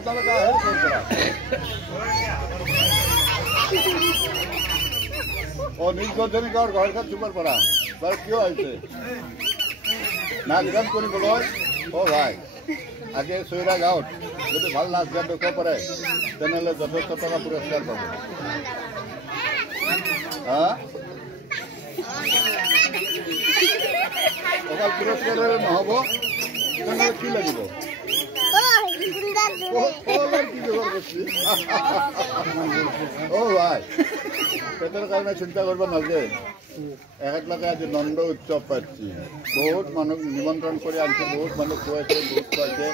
আপোনালোকে আহে ক'ৰ পৰা নীল গৰ্জনী গাঁৱৰ ঘৰখন চুপাৰ পৰা বাৰু কিয় আহিছে নাচ গান কৰিবলৈ ভাই আগে চৈৰা গাঁৱত যদি ভাল নাচ গান দেখুৱাব পাৰে তেনেহ'লে যথেষ্ট টকা পুৰস্কাৰ পাব অকল পুৰস্কাৰেৰে নহ'ব তেনেহ'লে কি লাগিব ভাই পেটেৰ কাৰণে চিন্তা কৰবো নালাগে একেলগে আজি নন্দ উৎসৱ পাতিছি বহুত মানুষ নিমন্ত্ৰণ কৰে আনছে বহুত মানুষ খুৱাইছে বহুত খুৱাইছে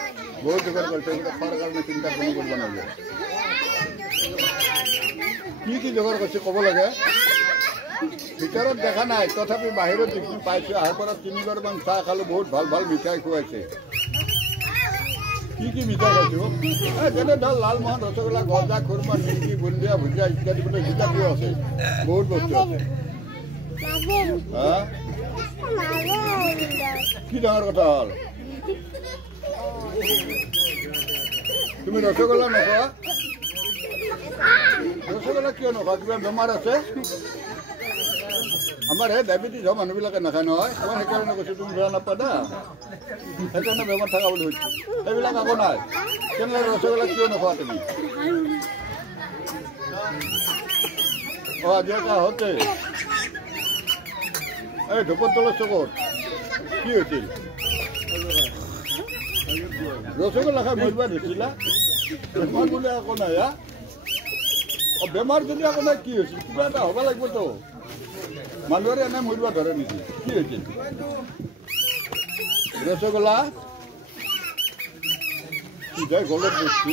বহুত যোগাৰ কৰিছে খোৱাৰ কাৰণে চিন্তা কোনো কৰিব নালাগে কি যোগাৰ কৰিছে ক'ব লাগে ভিতৰত দেখা নাই তথাপি বাহিৰত যিখিনি পাইছো আহাৰ পৰা 3বাৰমান চাহ খালো বহুত ভাল ভাল মিঠাই খুৱাইছে কি মিঠাই খাইছো যেনে ধৰ লালমোহন ৰসগোল্লা গজা খুৰমা নিমকি বুন্দিয়া ভুজিয়া ইত্যাদি বোলে কিতাপো আছে বহুত বস্তু আছে কি ডাঙৰ কথা হ'ল তুমি ৰসগোল্লা নোখোৱা ৰসগোল্লা কিয় নোখোৱা কিবা বেমাৰ আছে আমাৰ এই ডায়েবেটিছ হোৱা মানুহবিলাকে নাখায় নহয় মই সেইকাৰণে কৈছোঁ তুমি বেয়া নাপাবা সেইকাৰণে বেমাৰ থকা বুলি কৈছোঁ সেইবিলাক আকৌ নাই তেনেহ'লে ৰসগোল্লা কিয় নোখোৱা তুমি আজি এটা হতে এই ধূপতলৰ চকত কি হৈছিল ৰসগোল্লা খাই মৰিব ধৰিছিলা বেমাৰ বোলে আকৌ নাই বেমাৰ যদি আকৌ নাই কি হৈছিল কিবা এটা হ'ব লাগিবতো মানুহৰে এনে মৰিব ধৰে নেকি কি হৈছিল ৰসগোল্লা সিধাই গলত বস্তু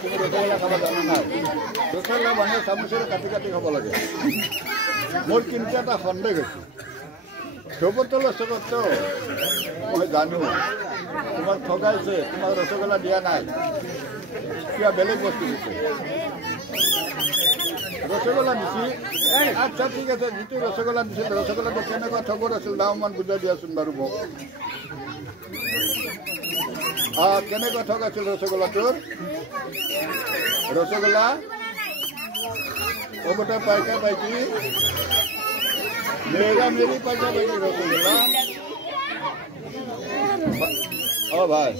তুমি ৰসগোল্লা খাব জানা নাই ৰসগোল্লা মানুহে চামুচেৰে কাটি কাটি খাব লাগে মোৰ কিন্তু এটা সন্দেহ হৈছে ধূপতলৰ চকততো মই জানো তোমাক ঠগাইছে তোমাক ৰসগোল্লা দিয়া নাই কিবা বেলেগ বস্তু দিছে ৰসগোল্লা দিছি আচ্ছা ঠিক আছে যিটো ৰসগোল্লা দিছিল ৰসগোল্লাটো কেনেকুৱা ঠগৰ আছিল দামমান বুজাই দিয়াচোন বাৰু মোক কেনেকুৱা ঠগ আছিল ৰসগোল্লাটোৰ ৰসগোল্লা ওপৰতে পাইকা পাইকি মেৰা মেৰি পাইকা পাইকি ৰসগোল্লা ভাই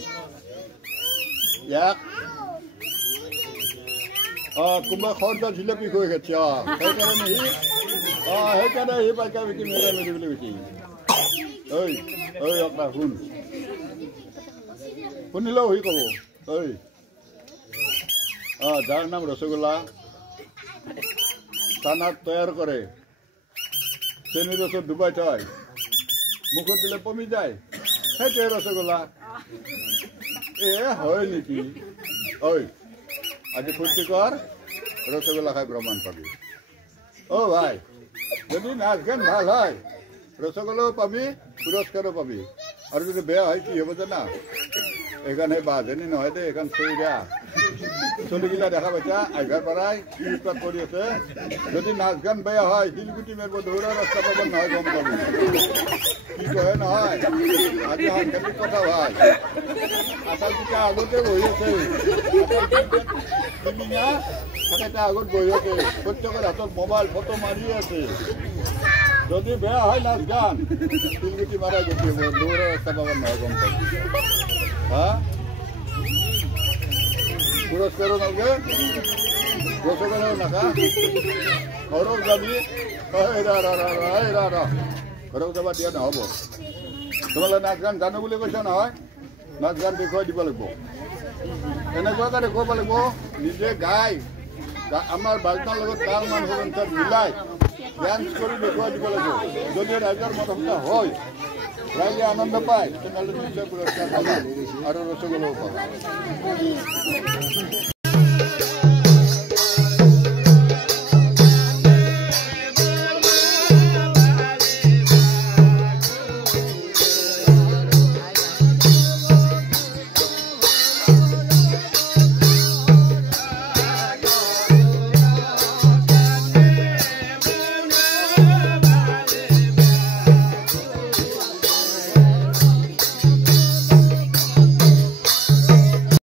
ইয়াক কোনোবা খৰদা জিলাপি খুৱাই খাইছে সেইকাৰণে সি পাইকা বিকি মেৰা মেৰি বুলি কৈছে আপোনাৰ শুন শুনিলেও সি ক'ব যাৰ নাম ৰসগোল্লা চানাত তৈয়াৰ কৰে চেনি ৰসত ডুবাই থয় মুখত দিলে পমি যায় সেইটোৱে ৰসগোল্লা হয় নেকি আজি ফূৰ্তি কৰ ৰসগোল্লা খাই প্ৰমাণ পাবি ভাই যদি নাচ গান ভাল হয় ৰসগোল্লাও পাবি পুৰস্কাৰো পাবি আৰু যদি বেয়া হয় কি হ'ব জানা এইখন সেই বাজনী নহয় দেই এইখন চৈৰা চলিগিলা দেখা পাইছা আইভাৰ পৰাই কি উৎপাত কৰি আছে যদি নাচ গান বেয়া হয় শিলগুটি মাৰিব দৌৰা ৰাস্তা পাব নহয় গম পাবি কি কয় নহয় আজি সাংঘাতিক কথা ভাই আচলতে আগতে বহি আছে আগত বহি আছে প্ৰত্যেকৰ হাতত মোবাইল ফটো মাৰি আছে যদি বেয়া হয় নাচ গান শিলগুটি মাৰাই গুচি হ'ব দৌৰা ৰাস্তা পাব নহয় গম পাবি পুরস্কারও নালগে রসগোল্লাও নাখা ঘরক যাবি ঘরক যাবা দিয়া নহ'ব তোমালোকে নাচ গান জানো বুলি কৈছা নহয় নাচ গান দেখুৱাই দিব লাগিব এনেকুৱাকৈ দেখুৱাব লাগিব নিজে গাই আমাৰ বাজনাৰ লগত তাল মান সঞ্চাৰ মিলাই ডান্স কৰি দেখুৱাই দিব লাগিব যদি ৰাইজৰ মতামত হয় ৰাইজে আনন্দ পায় তেনেহ'লে নিশ্চয় পুৰস্কাৰ পাবা আৰু ৰসগোল্লাও পাবা